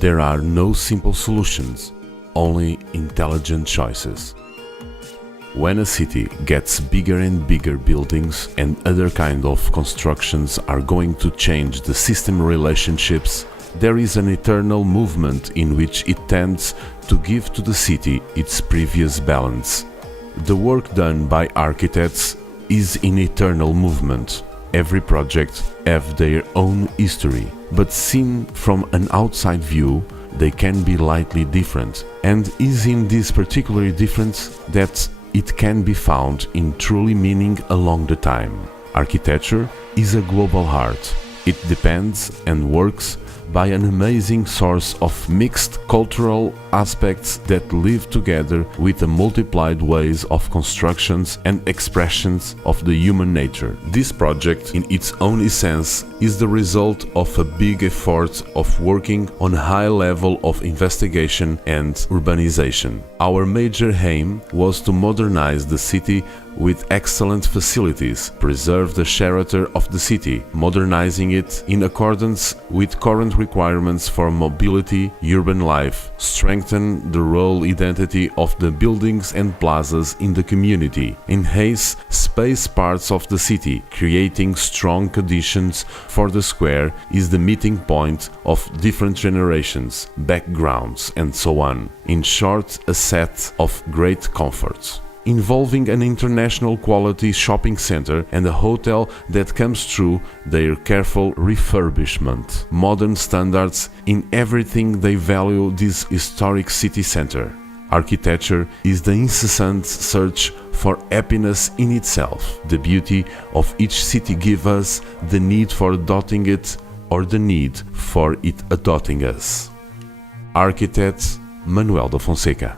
There are no simple solutions, only intelligent choices. When a city gets bigger and bigger, buildings and other kind of constructions are going to change the system relationships. There is an eternal movement in which it tends to give to the city its previous balance. The work done by architects is in eternal movement. Every project have their own history, but seen from an outside view, they can be lightly different, and is in this particular difference that it can be found in truly meaning along the time. Architecture is a global art. It depends and works by an amazing source of mixed cultural aspects that live together with the multiplied ways of constructions and expressions of the human nature. This project, in its own essence, is the result of a big effort of working on a high level of investigation and urbanization. Our major aim was to modernize the city with excellent facilities, preserve the character of the city, modernizing it in accordance with current requirements for mobility, urban life, strengthen the role identity of the buildings and plazas in the community, enhance space parts of the city, creating strong conditions for the square is the meeting point of different generations, backgrounds, and so on. In short, a set of great comforts, involving an international quality shopping center and a hotel that comes through their careful refurbishment, modern standards in everything they value this historic city center. Architecture is the incessant search for happiness in itself. The beauty of each city gives us the need for adopting it or the need for it adopting us. Architect Manuel da Fonseca.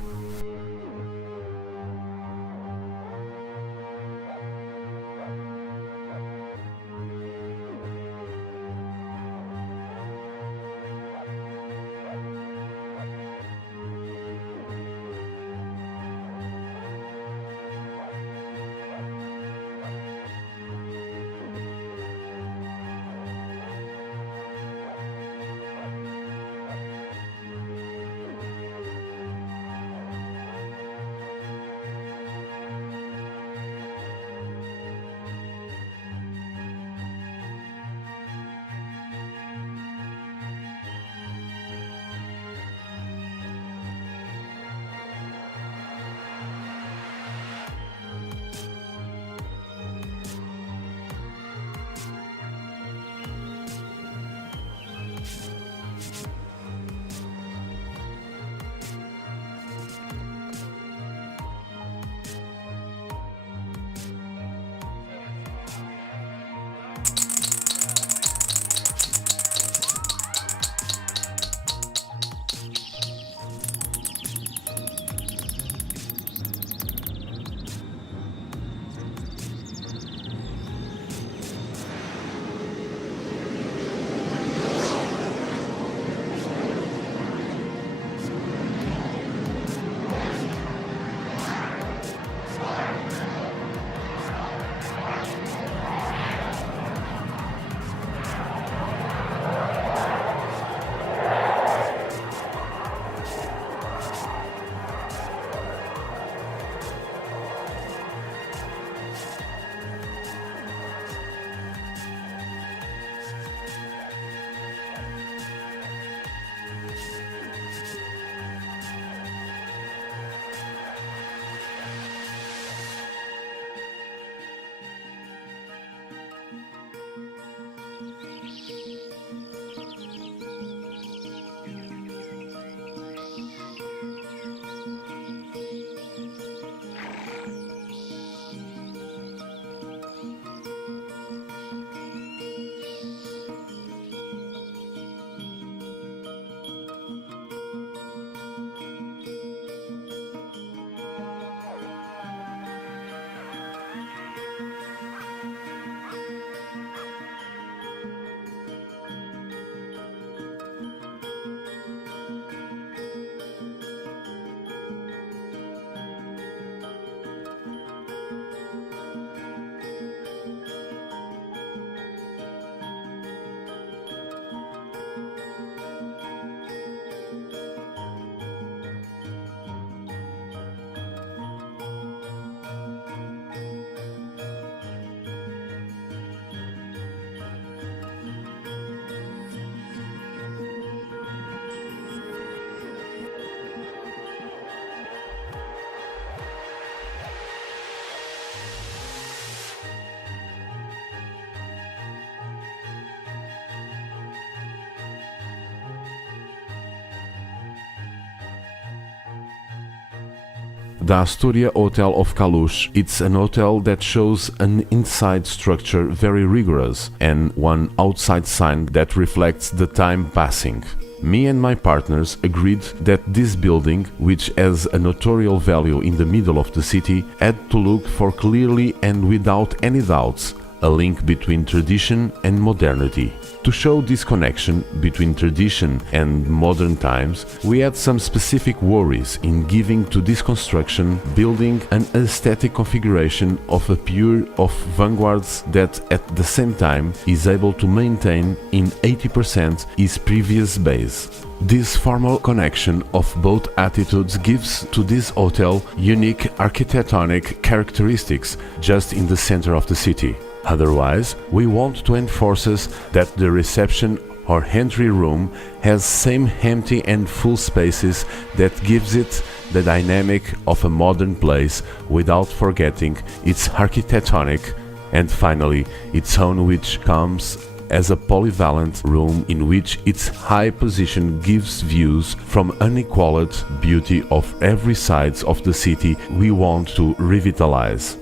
The Astoria Hotel of Kalush, it's an hotel that shows an inside structure very rigorous and one outside sign that reflects the time passing. Me and my partners agreed that this building, which has a notarial value in the middle of the city, had to look for clearly and without any doubts a link between tradition and modernity. To show this connection between tradition and modern times, we had some specific worries in giving to this construction building an aesthetic configuration of a pure of vanguards that at the same time is able to maintain in 80% its previous base. This formal connection of both attitudes gives to this hotel unique architectonic characteristics just in the center of the city. Otherwise, we want to enforce that the reception or entry room has same empty and full spaces that gives it the dynamic of a modern place without forgetting its architectonic and finally its own, which comes as a polyvalent room in which its high position gives views from unequaled beauty of every sides of the city we want to revitalize.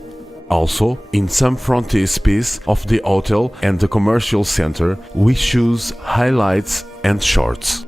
Also, in some frontispiece of the hotel and the commercial center, we choose highlights and shorts.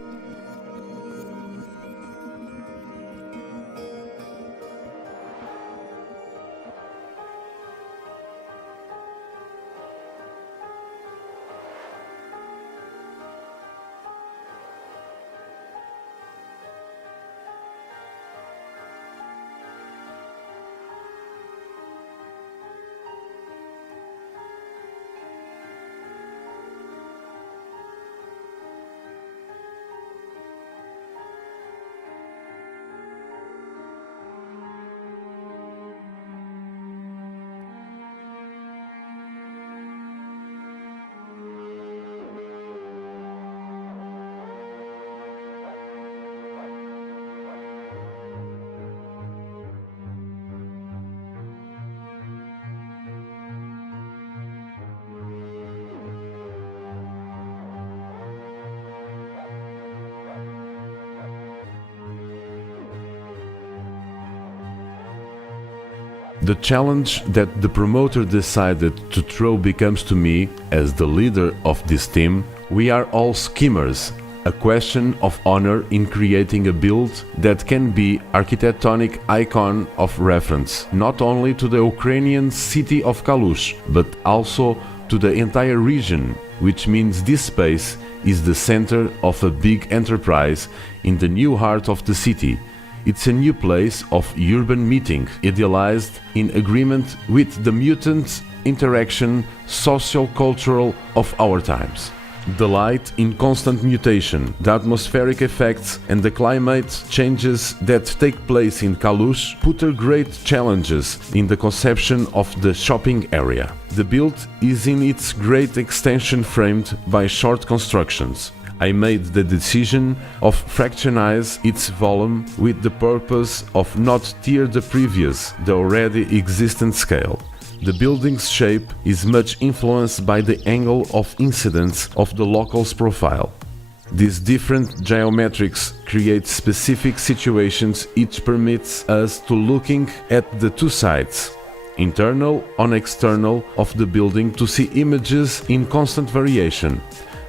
The challenge that the promoter decided to throw becomes to me, as the leader of this team, we are all schemers, a question of honor in creating a build that can be architectonic icon of reference, not only to the Ukrainian city of Kalush, but also to the entire region, which means this space is the center of a big enterprise in the new heart of the city. It's a new place of urban meeting, idealized in agreement with the mutant interaction socio-cultural of our times. The light in constant mutation, the atmospheric effects and the climate changes that take place in Kalush put great challenges in the conception of the shopping area. The build is in its great extension framed by short constructions. I made the decision of fractionize its volume with the purpose of not tear the previous, the already existent scale. The building's shape is much influenced by the angle of incidence of the local's profile. These different geometrics create specific situations, each permits us to looking at the two sides, internal and external of the building, to see images in constant variation.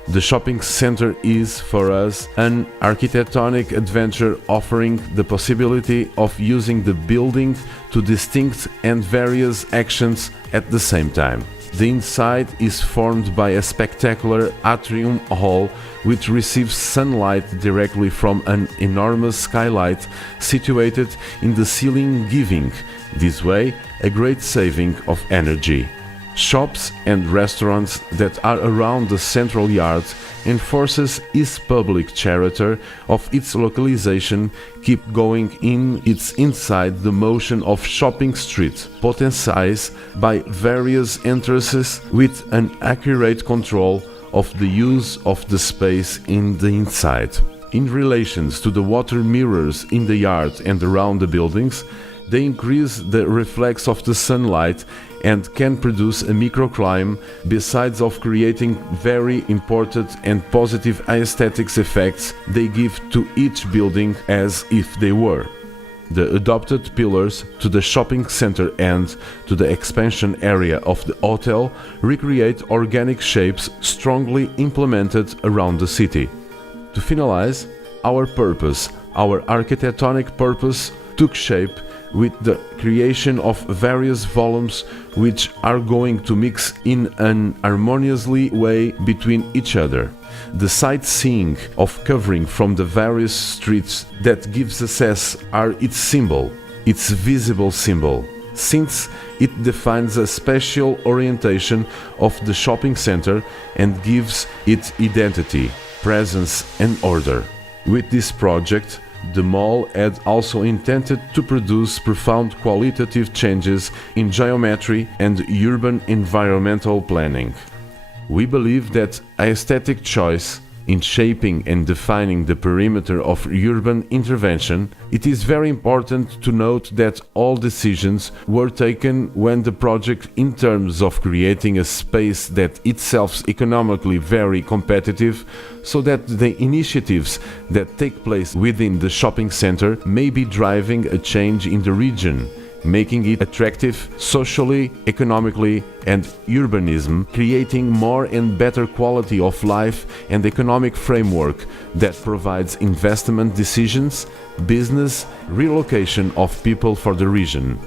The shopping center is, for us, an architectonic adventure offering the possibility of using the building to distinct and various actions at the same time. The inside is formed by a spectacular atrium hall which receives sunlight directly from an enormous skylight situated in the ceiling, giving, this way, a great saving of energy. Shops and restaurants that are around the central yard enforces its public character of its localization, keep going in its inside the motion of shopping street, potentialized by various entrances with an accurate control of the use of the space in the inside. In relations to the water mirrors in the yard and around the buildings, they increase the reflex of the sunlight and can produce a microclimate, besides of creating very important and positive aesthetics effects they give to each building as if they were. The adopted pillars to the shopping center and to the expansion area of the hotel recreate organic shapes strongly implemented around the city. To finalize, our purpose, our architectonic purpose, took shape with the creation of various volumes which are going to mix in an harmoniously way between each other. The sightseeing of covering from the various streets that gives access are its symbol, its visible symbol, since it defines a special orientation of the shopping center and gives it identity, presence and order. With this project, the mall had also intended to produce profound qualitative changes in geometry and urban environmental planning. We believe that aesthetic choice in shaping and defining the perimeter of urban intervention, it is very important to note that all decisions were taken when the project in terms of creating a space that itself economically very competitive, so that the initiatives that take place within the shopping center may be driving a change in the region, making it attractive socially, economically and urbanism, creating more and better quality of life and economic framework that provides investment decisions, business, relocation of people for the region.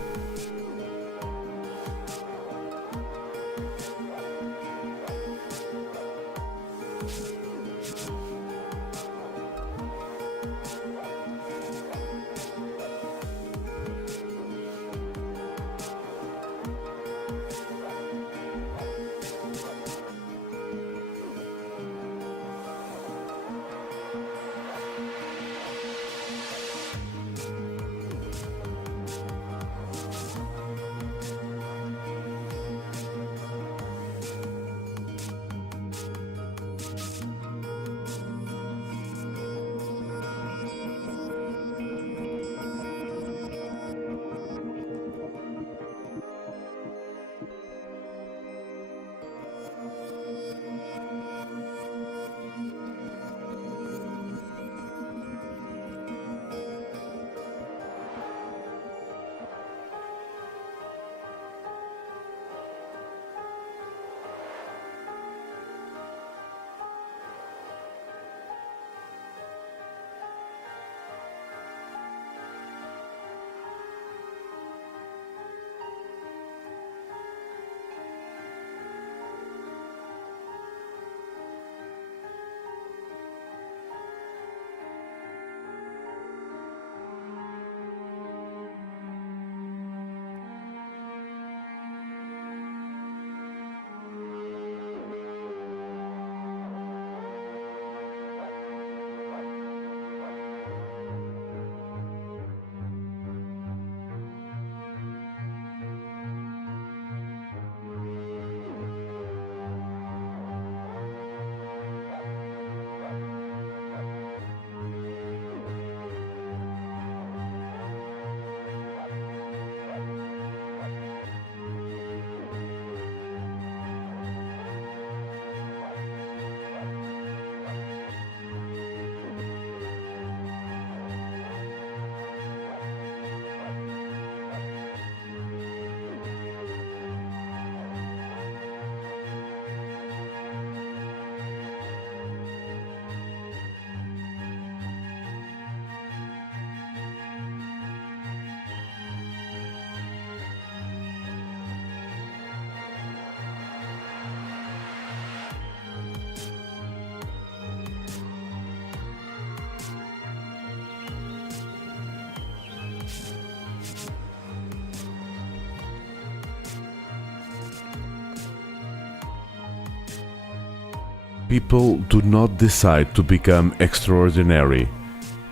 People do not decide to become extraordinary.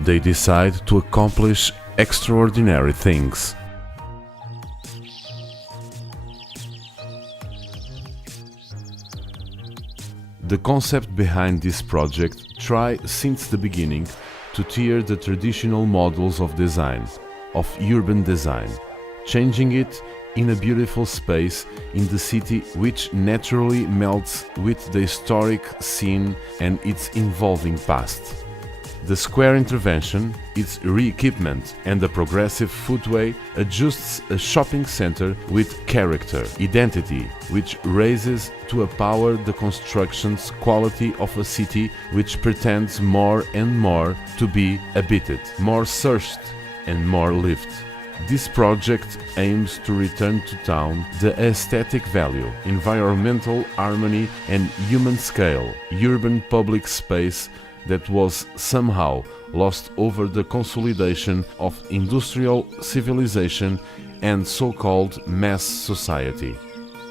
They decide to accomplish extraordinary things. The concept behind this project tried since the beginning to tear the traditional models of design, of urban design, changing it in a beautiful space in the city which naturally melts with the historic scene and its evolving past. The square intervention, its re-equipment and the progressive footway adjusts a shopping center with character, identity, which raises to a power the construction's quality of a city which pretends more and more to be habited, more searched and more lived. This project aims to return to town the aesthetic value, environmental harmony and human scale, urban public space that was somehow lost over the consolidation of industrial civilization and so-called mass society.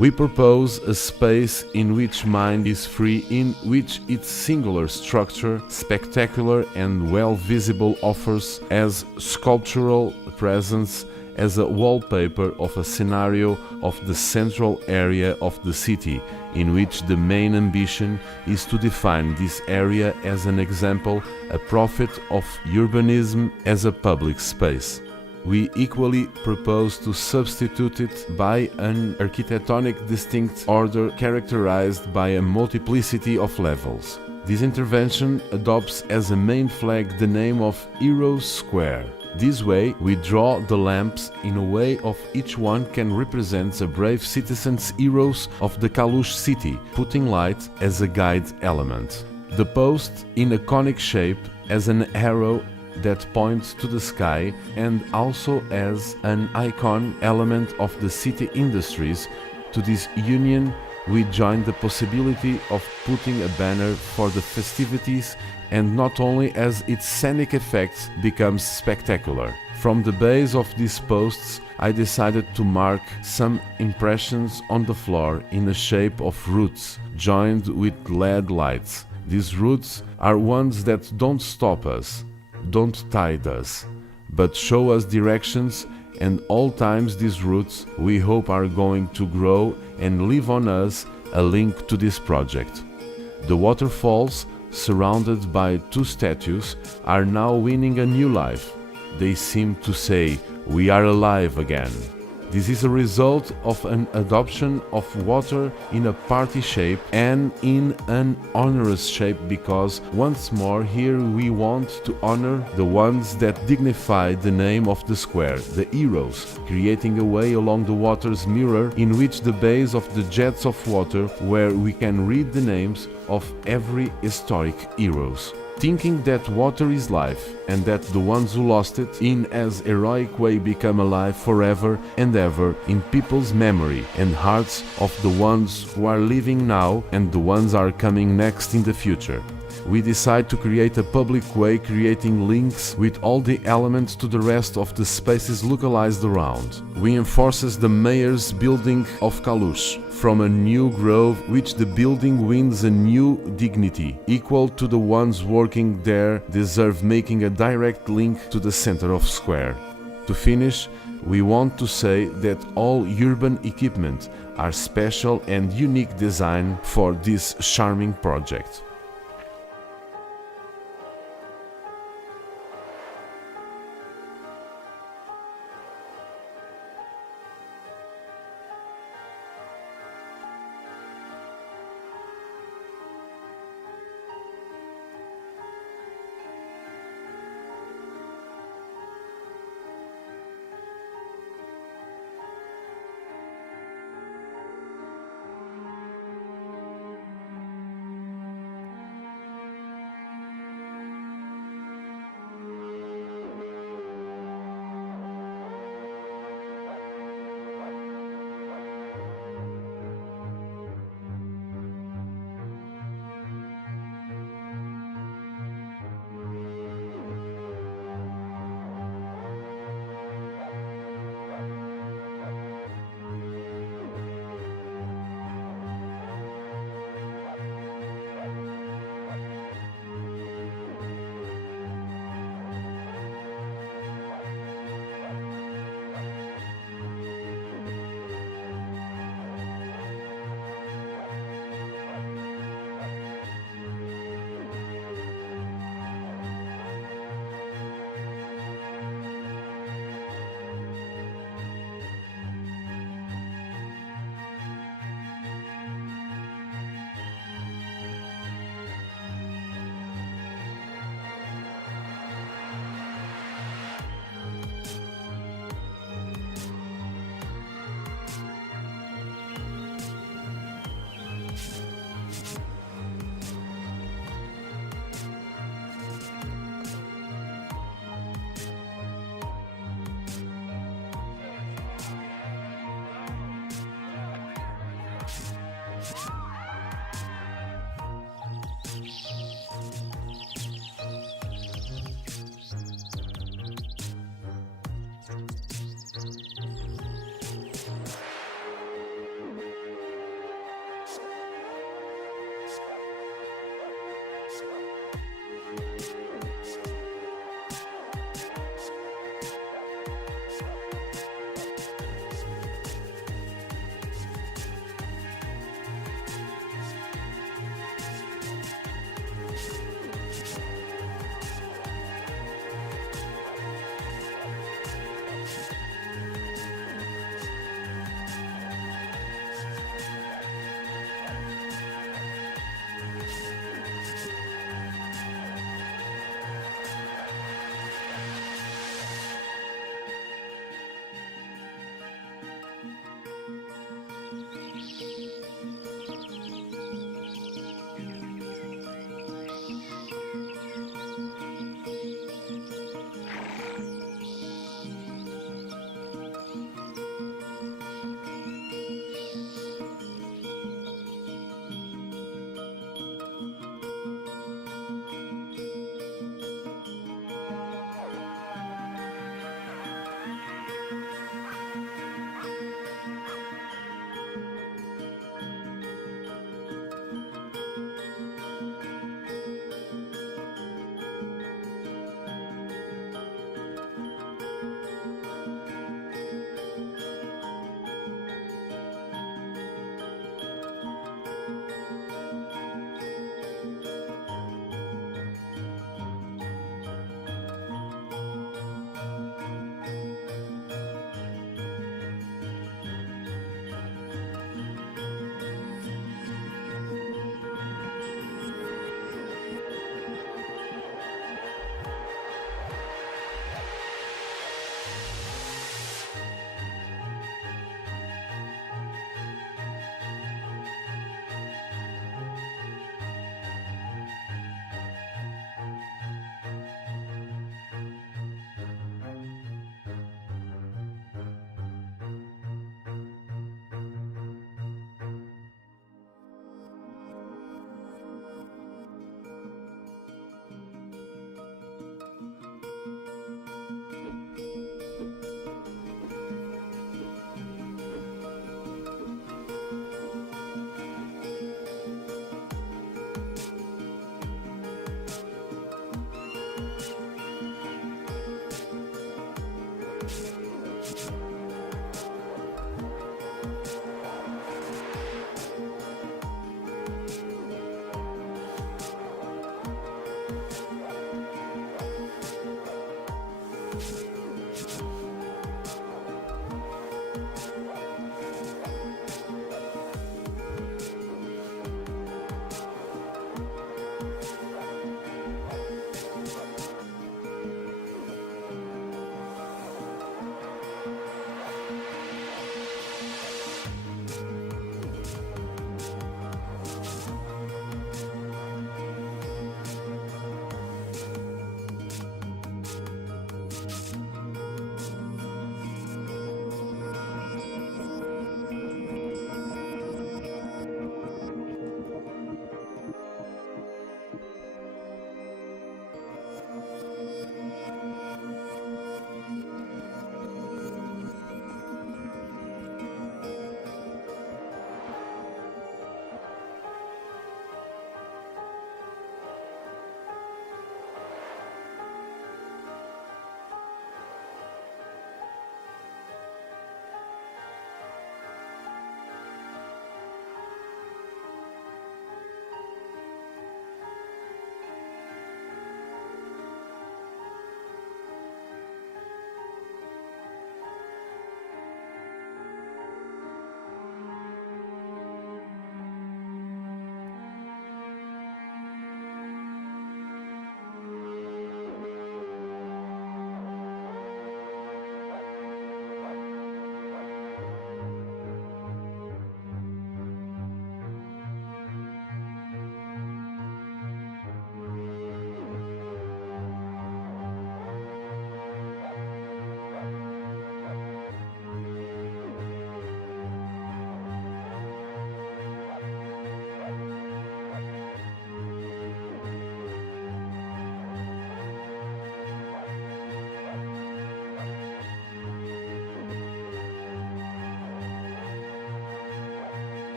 We propose a space in which mind is free, in which its singular structure, spectacular and well visible, offers as sculptural presence as a wallpaper of a scenario of the central area of the city, in which the main ambition is to define this area as an example, a prophet of urbanism as a public space. We equally propose to substitute it by an architectonic distinct order characterized by a multiplicity of levels. This intervention adopts as a main flag the name of Heroes Square. This way, we draw the lamps in a way of each one can represent a brave citizen's heroes of the Kalush city, putting light as a guide element. The post in a conic shape as an arrow that points to the sky and also as an icon element of the city industries. To this union we join the possibility of putting a banner for the festivities, and not only as its scenic effect becomes spectacular. From the base of these posts I decided to mark some impressions on the floor in the shape of roots joined with LED lights. These roots are ones that don't stop us, don't tide us, but show us directions, and all times these roots we hope are going to grow and leave on us a link to this project. The waterfalls, surrounded by two statues, are now winning a new life. They seem to say, "We are alive again." This is a result of an adoption of water in a party shape and in an onerous shape, because once more here we want to honor the ones that dignify the name of the square, the heroes, creating a way along the water's mirror in which the base of the jets of water, where we can read the names of every historic heroes. Thinking that water is life, and that the ones who lost it in as heroic way become alive forever and ever in people's memory and hearts of the ones who are living now and the ones are coming next in the future. We decide to create a public way, creating links with all the elements to the rest of the spaces localized around. We enforces the mayor's building of Kalush from a new grove, which the building wins a new dignity, equal to the ones working there deserve, making a direct link to the center of square. To finish, we want to say that all urban equipment are special and unique design for this charming project.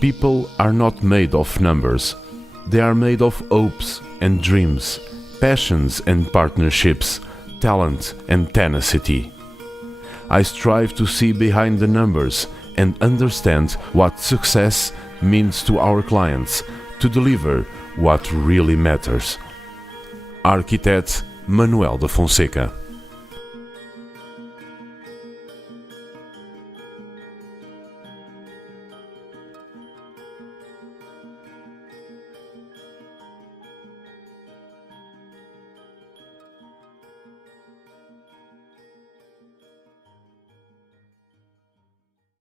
People are not made of numbers. They are made of hopes and dreams, passions and partnerships, talent and tenacity. I strive to see behind the numbers and understand what success means to our clients, to deliver what really matters. Arquitect Manuel da Fonseca.